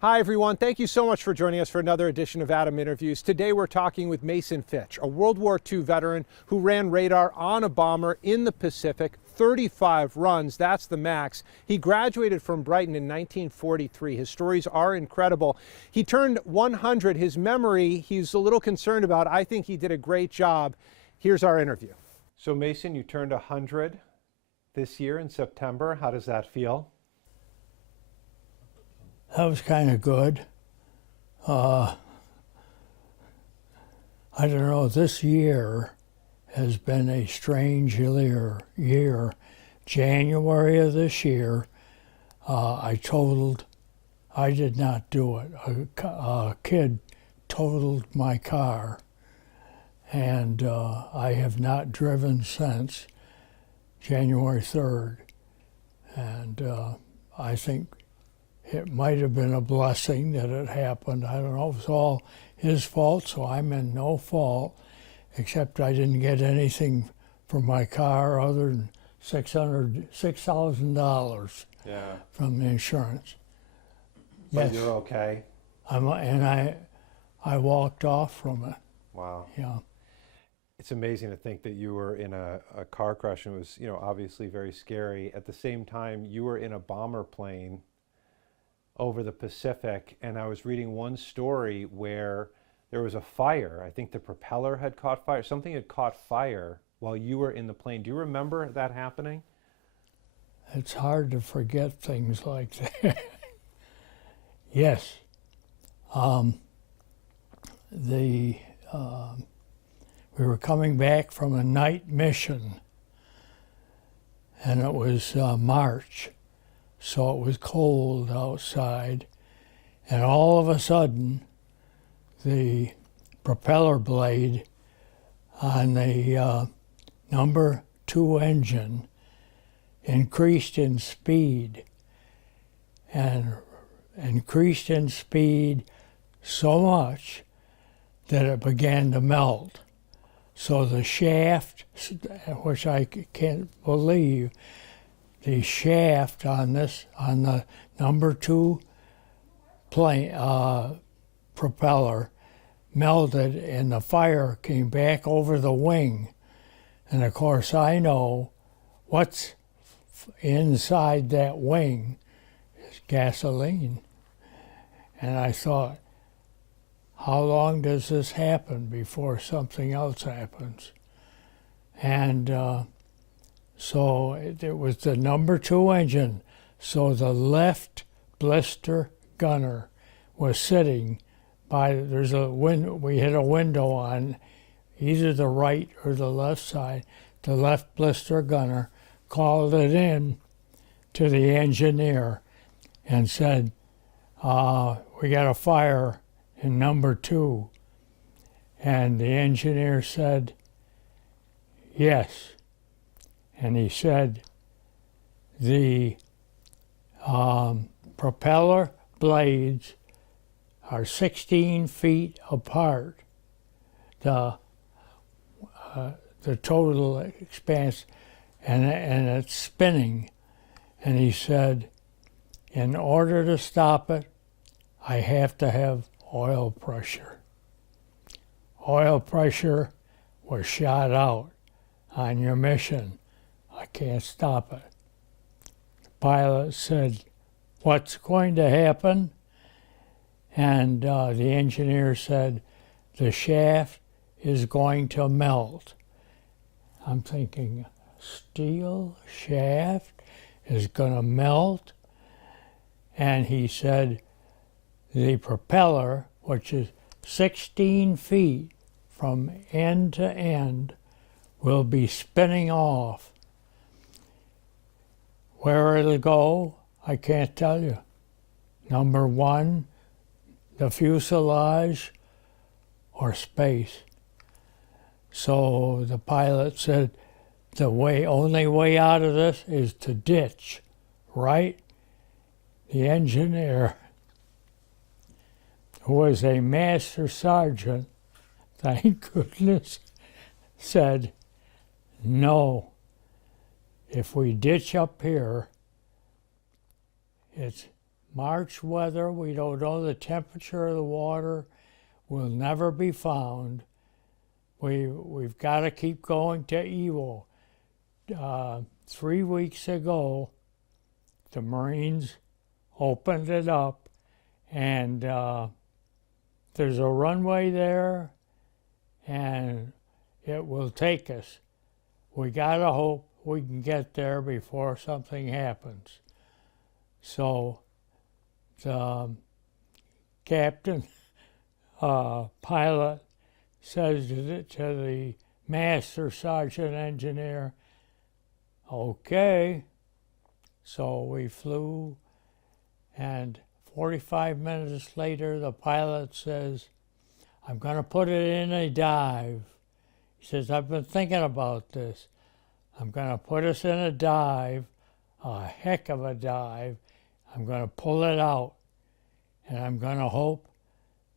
Hi, everyone. Thank you so much for joining us for another edition of Adam Interviews. Today, we're talking with Mason Fitch, a World War II veteran who ran radar on a bomber in the Pacific, 35 runs. That's the max. He graduated from Brighton in 1943. His stories are incredible. He turned 100. His memory, he's a little concerned about. I think he did a great job. Here's our interview. So, Mason, you turned 100 this year in September. How does that feel? That was kind of good. I don't know, this year has been a strange year. January of this year, I did not do it. A kid totaled my car, and I have not driven since January 3rd. And I think it might have been a blessing that it happened. I don't know if it's all his fault, so I'm in no fault, except I didn't get anything for my car other than $6,000 from the insurance. But yes. You're okay? I walked off from it. Wow. Yeah. It's amazing to think that you were in a car crash, and it was, obviously very scary. At the same time, you were in a bomber plane over the Pacific, and I was reading one story where there was a fire. I think the propeller had caught fire. Something had caught fire while you were in the plane. Do you remember that happening? It's hard to forget things like that. Yes. We were coming back from a night mission, and it was March. So it was cold outside, and all of a sudden, the propeller blade on the number 2 engine increased in speed, and increased in speed so much that it began to melt. So the shaft, which I can't believe, the shaft on the number 2 plane propeller melted, and the fire came back over the wing. And of course, I know what's inside that wing is gasoline. And I thought, how long does this happen before something else happens? And so it was the number 2 engine. So the left blister gunner was sitting by, there's a window, we had a window on either the right or the left side. The left blister gunner called it in to the engineer and said, we got a fire in number 2. And the engineer said, yes. And he said, the propeller blades are 16 feet apart, the total expanse, and it's spinning. And he said, in order to stop it, I have to have oil pressure. Oil pressure was shot out on your mission. I can't stop it. The pilot said, what's going to happen? And the engineer said, the shaft is going to melt. I'm thinking, steel shaft is going to melt? And he said, the propeller, which is 16 feet from end to end, will be spinning off. Where it'll go, I can't tell you. Number 1, the fuselage or space. So the pilot said, the only way out of this is to ditch, right? The engineer, who was a master sergeant, thank goodness, said, no, if we ditch up here, it's March weather. We don't know the temperature of the water. Will never be found. We've got to keep going to Iwo. 3 weeks ago, the Marines opened it up, and there's a runway there, and it will take us. We gotta hope we can get there before something happens. So the captain, pilot, says to the master sergeant engineer, okay. So we flew, and 45 minutes later, the pilot says, I'm going to put it in a dive. He says, I've been thinking about this. I'm going to put us in a dive, a heck of a dive. I'm going to pull it out, and I'm going to hope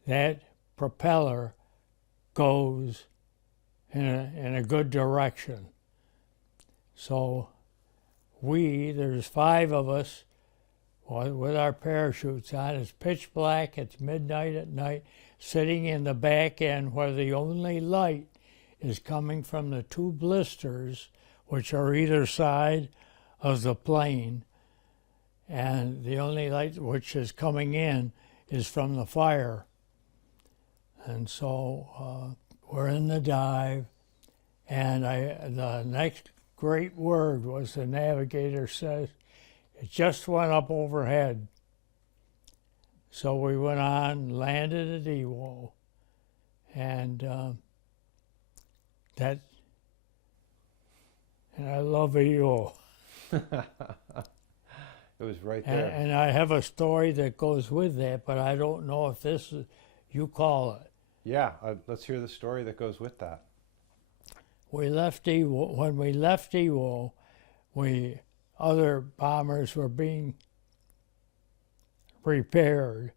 that propeller goes in a good direction. So there's 5 of us with our parachutes on. It's pitch black, it's midnight at night, sitting in the back end where the only light is coming from the 2 blisters, which are either side of the plane, and the only light which is coming in is from the fire. And so we're in the dive, and the next great word was the navigator says, it just went up overhead. So we went on, landed at Iwo, and I love Iwo. It was right there. And I have a story that goes with that, but I don't know if this is, you call it. Yeah, let's hear the story that goes with that. We left Iwo. When we left Iwo, other bombers were being prepared.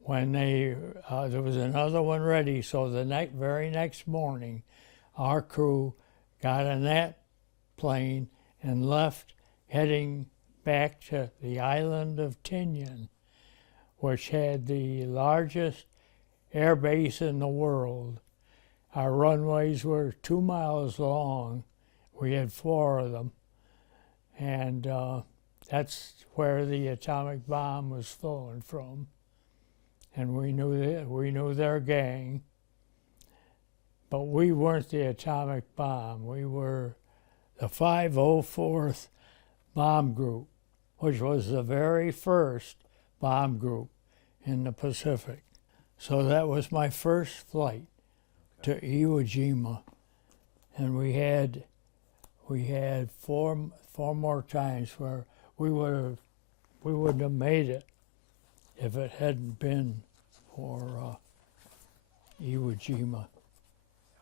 When there was another one ready, so the very next morning, our crew got in that plane and left, heading back to the island of Tinian, which had the largest air base in the world. Our runways were 2 miles long. We had 4 of them. And that's where the atomic bomb was flown from. And we knew their gang. But we weren't the atomic bomb. We were the 504th Bomb Group, which was the very first bomb group in the Pacific. So that was my first flight to Iwo Jima, and we had 4 more times where we wouldn't have made it if it hadn't been for Iwo Jima.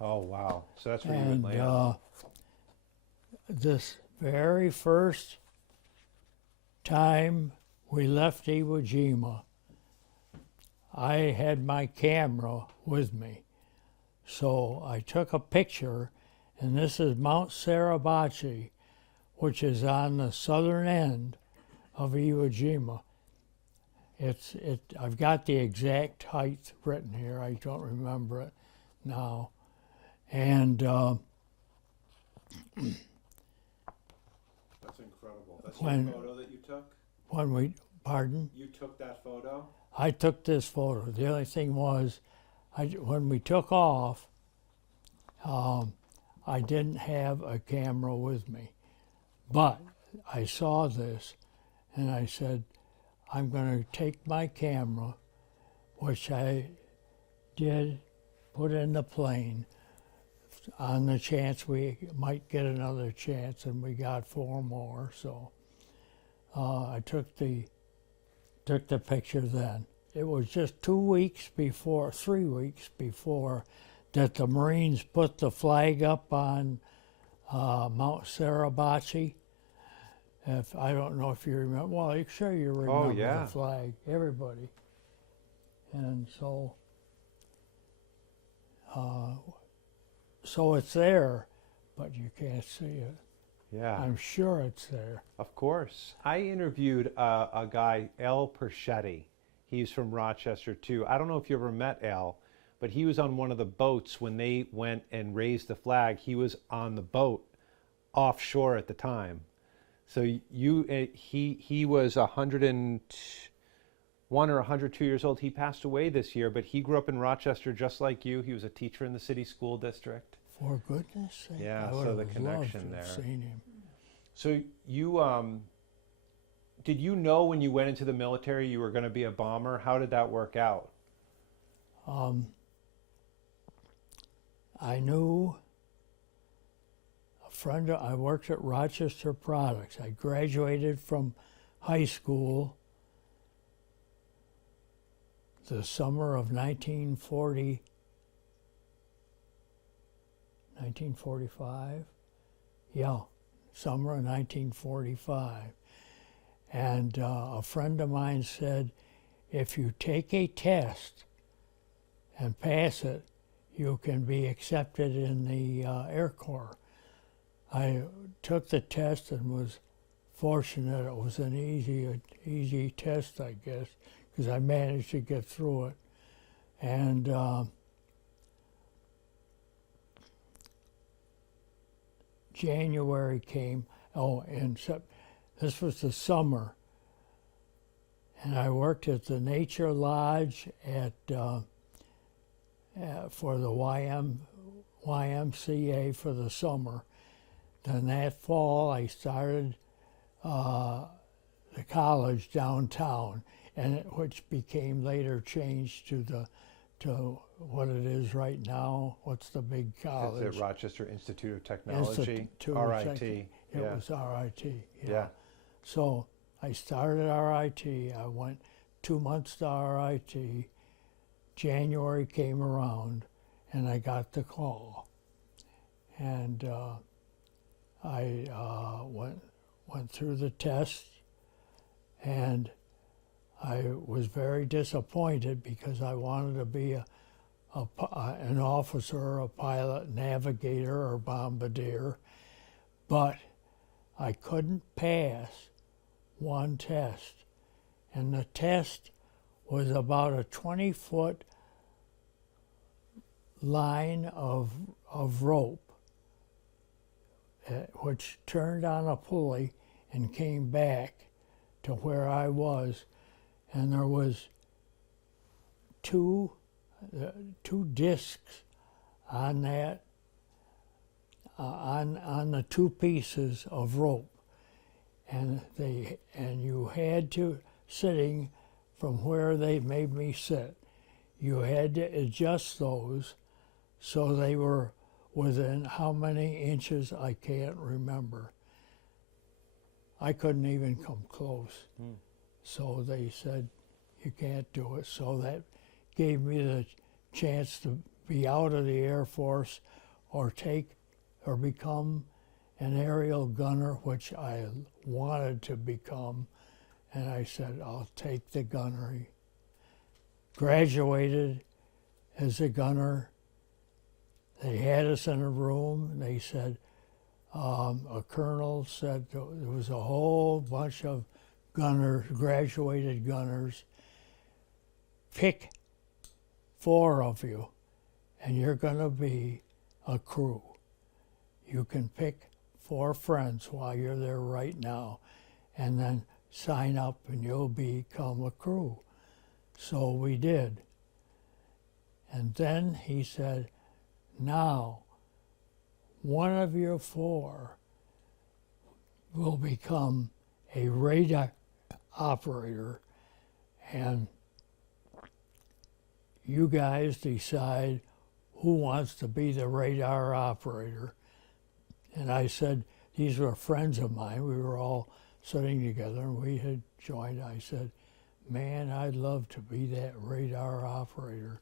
Oh wow! So that's where you would land. And this very first time we left Iwo Jima, I had my camera with me. So I took a picture, and this is Mount Suribachi, which is on the southern end of Iwo Jima. I've got the exact height written here. I don't remember it now. And that's incredible. That's your photo that you took? Pardon? You took that photo? I took this photo. The only thing was, when we took off, I didn't have a camera with me. But I saw this, and I said, I'm going to take my camera, which I did put in the plane, on the chance we might get another chance, and we got 4 more. So I took the picture then. It was just 3 weeks before that the Marines put the flag up on Mount Suribachi. I don't know if you remember. Well, sure you remember the flag, everybody. And so it's there, but you can't see it. Yeah. I'm sure it's there. Of course. I interviewed a guy, Al Perchetti. He's from Rochester too. I don't know if you ever met Al, but he was on one of the boats when they went and raised the flag. He was on the boat offshore at the time. So he was 101 or 102 years old. He passed away this year, but he grew up in Rochester just like you. He was a teacher in the city school district. For goodness sake. Yeah, I so would the have connection loved to have there. seen him. So you did you know when you went into the military you were going to be a bomber? How did that work out? I knew I worked at Rochester Products. I graduated from high school the summer of 1945. Yeah, summer of 1945. And a friend of mine said, if you take a test and pass it, you can be accepted in the Air Corps. I took the test and was fortunate. It was an easy test, I guess, because I managed to get through it. And January came. This was the summer, and I worked at the Nature Lodge for the YMCA for the summer. Then that fall, I started the college downtown, which became later changed to what it is right now. What's the big college? Is it Rochester Institute of Technology? Institute of RIT. It was RIT. Yeah. So I started RIT. I went 2 months to RIT. January came around, and I got the call. And I went through the test, and I was very disappointed because I wanted to be an officer, a pilot, navigator, or bombardier, but I couldn't pass one test. And the test was about a 20-foot line of rope, which turned on a pulley and came back to where I was, and there was two discs on that, on the two pieces of rope, and you had to, sitting from where they made me sit, you had to adjust those so they were within how many inches I can't remember. I couldn't even come close. So they said, you can't do it. So that gave me the chance to be out of the Air Force or become an aerial gunner, which I wanted to become. And I said, I'll take the gunnery. Graduated as a gunner. They had us in a room. They said, a colonel said there was a whole bunch of gunners, graduated gunners. Pick 4 of you, and you're going to be a crew. You can pick 4 friends while you're there right now, and then sign up and you'll become a crew. So we did. And then he said, now, one of your 4 will become a radar operator, and you guys decide who wants to be the radar operator. And I said, these were friends of mine. We were all sitting together, and we had joined. I said, man, I'd love to be that radar operator.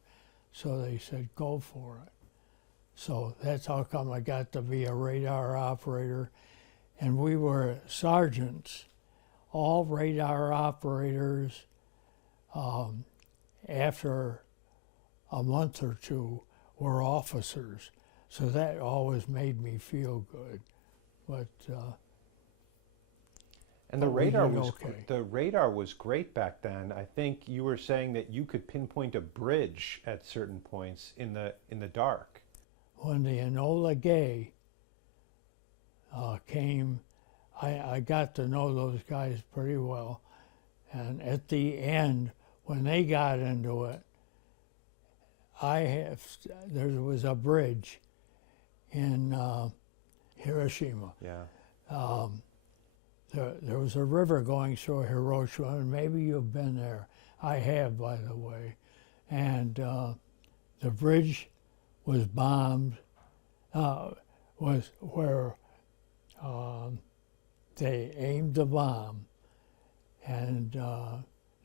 So they said, go for it. So that's how come I got to be a radar operator. And we were sergeants, all radar operators. After a month or 2 were officers. So that always made me feel good but And the but we radar did was okay. the radar was great back then. I think you were saying that you could pinpoint a bridge at certain points in the dark. When the Enola Gay came, I got to know those guys pretty well. And at the end, when they got into it, there was a bridge in Hiroshima. Yeah. There was a river going through Hiroshima, and maybe you've been there. I have, by the way. And the bridge was bombed, was where they aimed the bomb, and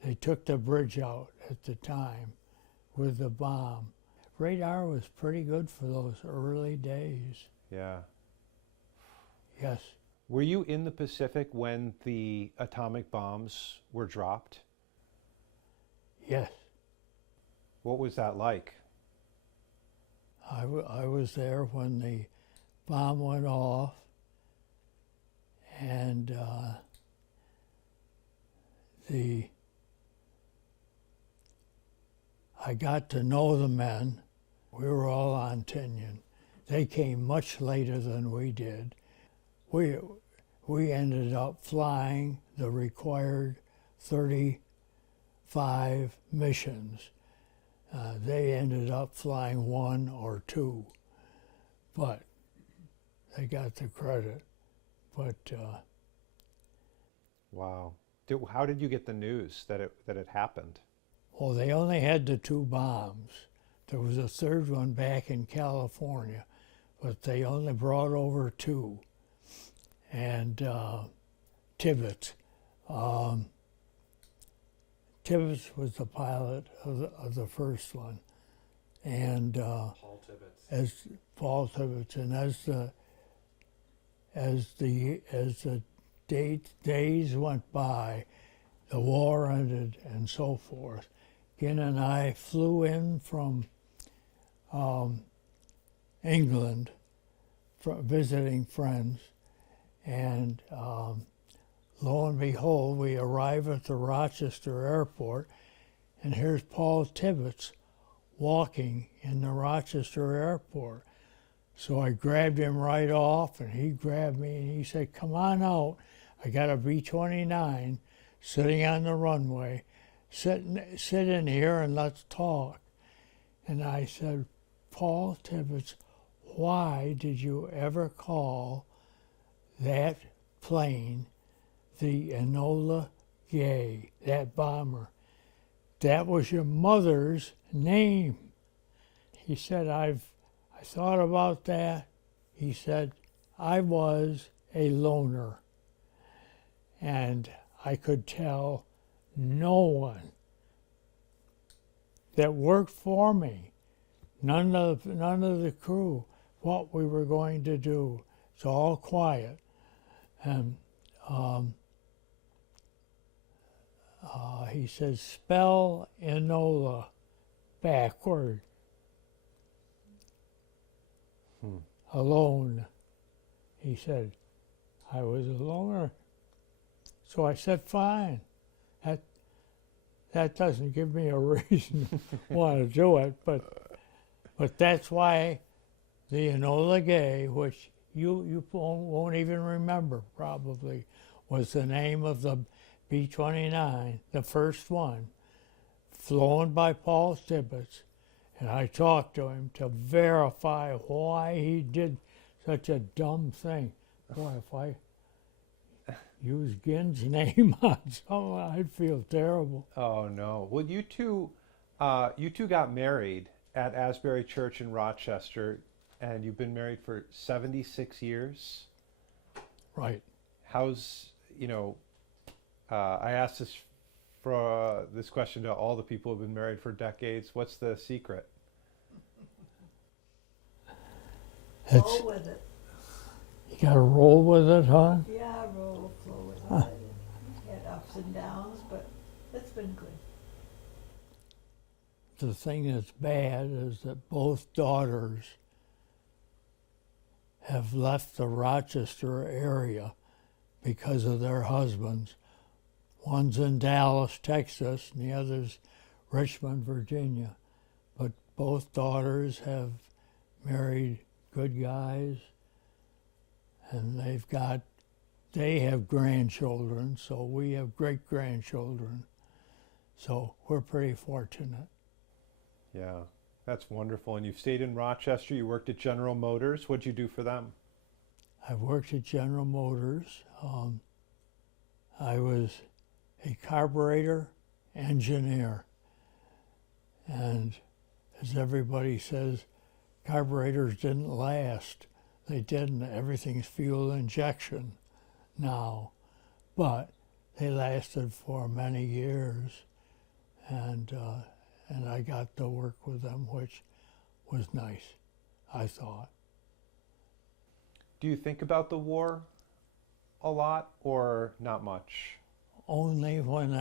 they took the bridge out at the time with the bomb. Radar was pretty good for those early days. Yeah. Yes. Were you in the Pacific when the atomic bombs were dropped? Yes. What was that like? I was there when the bomb went off, and I got to know the men. We were all on Tinian. They came much later than we did. We ended up flying the required 35 missions. They ended up flying 1 or 2, but they got the credit. But Wow. How did you get the news that it happened? well, they only had the 2 bombs. There was a third one back in California, but they only brought over 2. And Tibbets. Tibbets was the pilot of the first one, and Paul Tibbets. And as the days went by, the war ended and so forth. Gin and I flew in from England, visiting friends, and lo and behold, we arrive at the Rochester airport, and here's Paul Tibbets walking in the Rochester airport. So I grabbed him right off, and he grabbed me, and he said, "Come on out. I got a B-29 sitting on the runway. Sit in here and let's talk." And I said, "Paul Tibbets, why did you ever call that plane the Enola Gay, that bomber? That was your mother's name." He said, I thought about that. He said, "I was a loner, and I could tell no one that worked for me, none of the crew, what we were going to do. It's all quiet." And he says, "Spell Enola backward." Alone. He said, "I was a loner." So I said, "Fine. That doesn't give me a reason to want to do it, but that's why the Enola Gay, which you won't even remember probably, was the name of the B-29, the first one, flown by Paul Tibbets. And I talked to him to verify why he did such a dumb thing. Boy, if I use Gin's name on someone, I'd feel terrible. Oh no. Well, you two got married at Asbury Church in Rochester, and you've been married for 76 years. Right. How's, I asked this question to all the people who've been married for decades. What's the secret? Roll with it. You got to roll with it, huh? Yeah, roll, flow with it. Had ups and downs, but it's been good. The thing that's bad is that both daughters have left the Rochester area because of their husbands. One's in Dallas, Texas, and the other's Richmond, Virginia. But both daughters have married good guys, and they have grandchildren, so we have great-grandchildren. So we're pretty fortunate. Yeah, that's wonderful. And you've stayed in Rochester. You worked at General Motors. What'd you do for them? I worked at General Motors. I was a carburetor engineer. And as everybody says, carburetors didn't last. They didn't. Everything's fuel injection now. But they lasted for many years. And I got to work with them, which was nice, I thought. Do you think about the war a lot or not much? Only when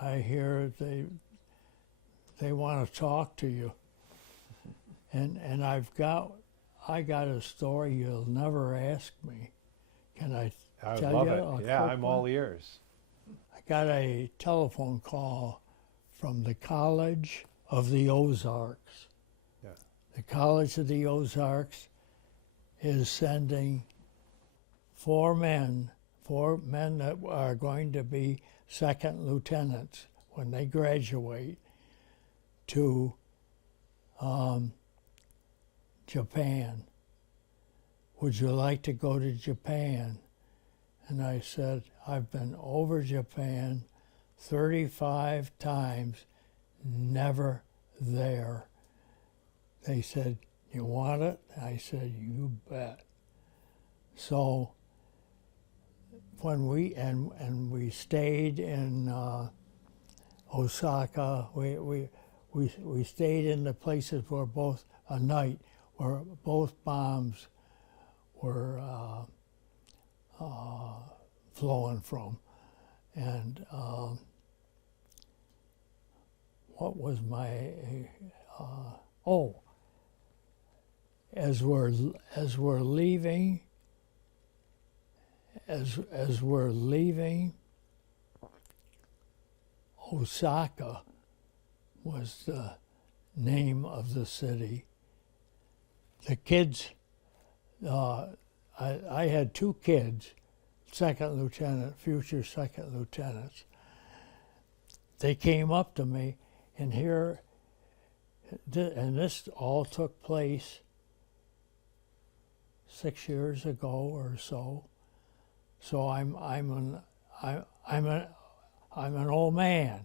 I hear they want to talk to you. And I got a story you'll never ask me. Can I I tell love you? it. Yeah, I'm all ears. I got a telephone call from the College of the Ozarks. Yeah. The College of the Ozarks is sending four men that are going to be second lieutenants when they graduate to Japan. Would you like to go to Japan? And I said, I've been over Japan 35 times, never there. They said, you want it? I said, you bet. So when we stayed in Osaka, we stayed in the places where a night where both bombs were flowing from. And what was my as we're leaving Osaka was the name of the city. The kids, I had two kids, future second lieutenants. They came up to me, and this all took place 6 years ago or so. So I'm an old man,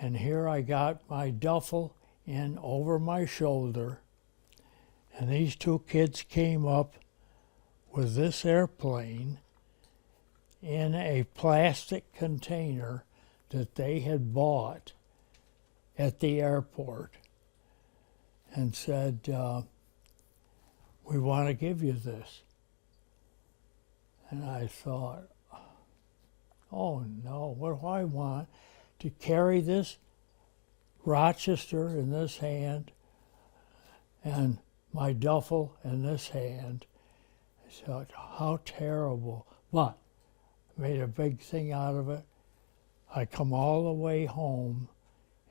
and here I got my duffel in over my shoulder, and these two kids came up with this airplane in a plastic container that they had bought at the airport and said, we want to give you this. And I thought, oh no, what do I want? To carry this Rochester in this hand and my duffel in this hand. I thought, how terrible. But I made a big thing out of it. I come all the way home,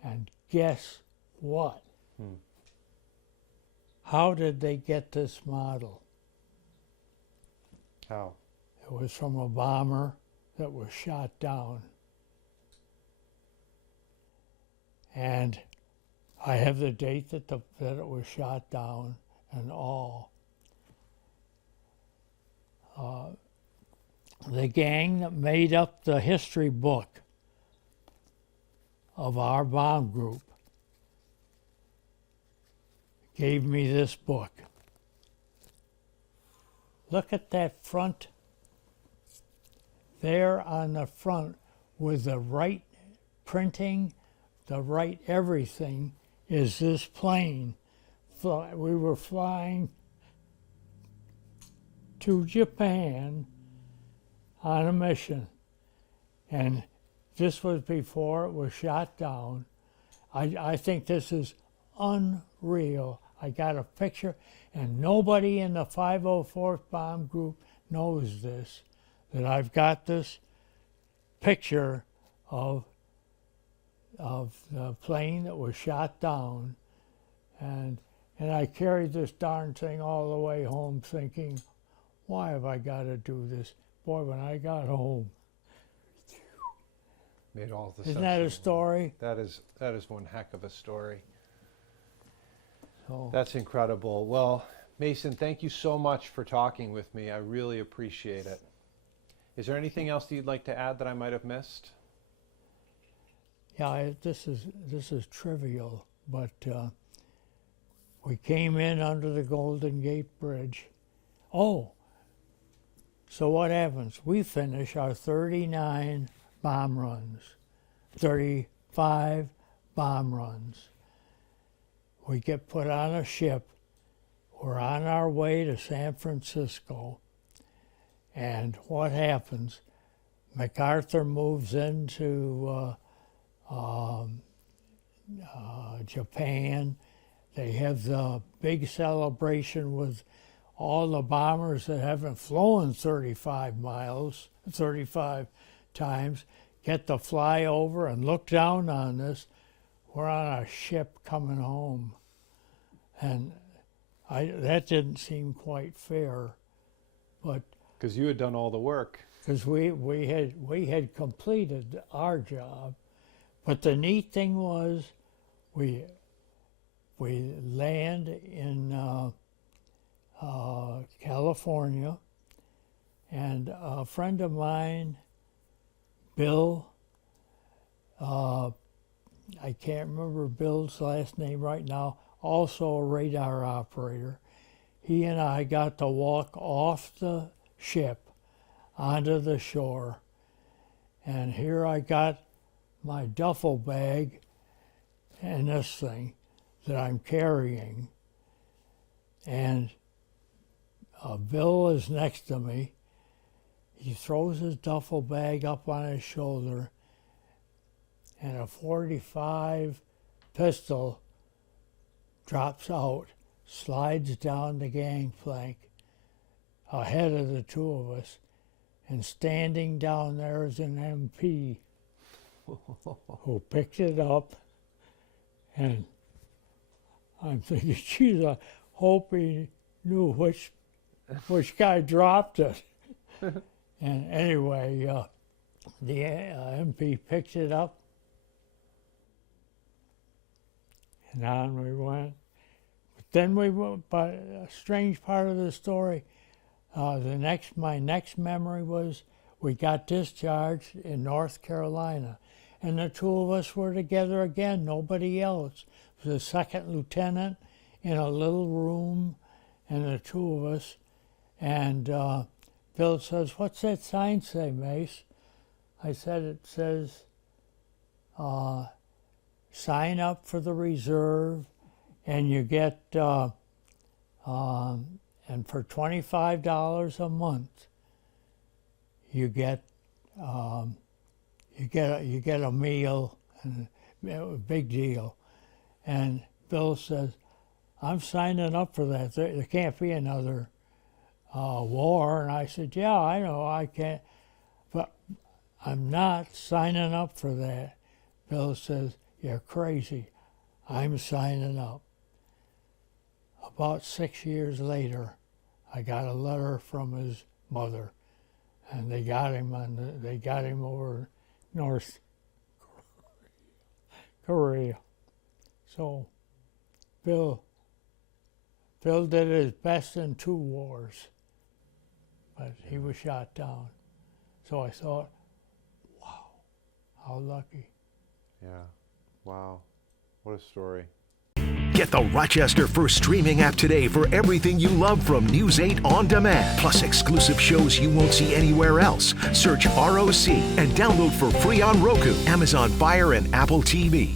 and guess what? How did they get this model? How? It was from a bomber that was shot down. And I have the date that it was shot down and all. The gang that made up the history book of our bomb group gave me this book. Look at that front. There on the front with the right printing, the right everything, is this plane. We were flying to Japan on a mission, and this was before it was shot down. I think this is unreal. I got a picture, and nobody in the 504th Bomb Group knows this, that I've got this picture of the plane that was shot down, and I carried this darn thing all the way home thinking, why have I got to do this? Boy, when I got home. Made all the Isn't sense that in a the story? world. That is one heck of a story. So, That's incredible. Well, Mason, thank you so much for talking with me. I really appreciate it. Is there anything else that you'd like to add that I might have missed? yeah, this is trivial, but we came in under the Golden Gate Bridge. Oh, so what happens? We finish our 39 bomb runs, 35 bomb runs. We get put on a ship. We're on our way to San Francisco. And what happens? MacArthur moves into Japan. They have the big celebration with all the bombers that haven't flown 35 times, get to fly over and look down on us. We're on a ship coming home. And that didn't seem quite fair, but Because you had done all the work. because we had completed our job. But the neat thing was, we land in California, and a friend of mine, Bill, I can't remember Bill's last name right now, also a radar operator. He and I got to walk off the ship onto the shore, and here I got my duffel bag and this thing that I'm carrying, and Bill is next to me. He throws his duffel bag up on his shoulder, and a .45 pistol drops out, slides down the gangplank ahead of the two of us, and standing down there is an MP who picked it up, and I'm thinking, geez, I hope he knew which guy dropped it. And anyway, the MP picked it up, and on we went. But then we went, but a strange part of the story, my next memory was we got discharged in North Carolina, and the two of us were together again, nobody else. It was a second lieutenant in a little room, and the two of us, and Bill says, "What's that sign say, Mace?" I said, "It says, sign up for the reserve, and you get, and for $25 a month, you get a meal, and a big deal." And Bill says, "I'm signing up for that. There can't be another war." And I said, "Yeah, I know, I can't, but I'm not signing up for that." Bill says, "You're crazy. I'm signing up." About 6 years later, I got a letter from his mother, and they got him over North Korea. So Bill did his best in 2 wars, but he was shot down. So I thought, wow, how lucky. Yeah. Wow. What a story. Get the Rochester First streaming app today for everything you love from News 8 On Demand, plus exclusive shows you won't see anywhere else. Search ROC and download for free on Roku, Amazon Fire, and Apple TV.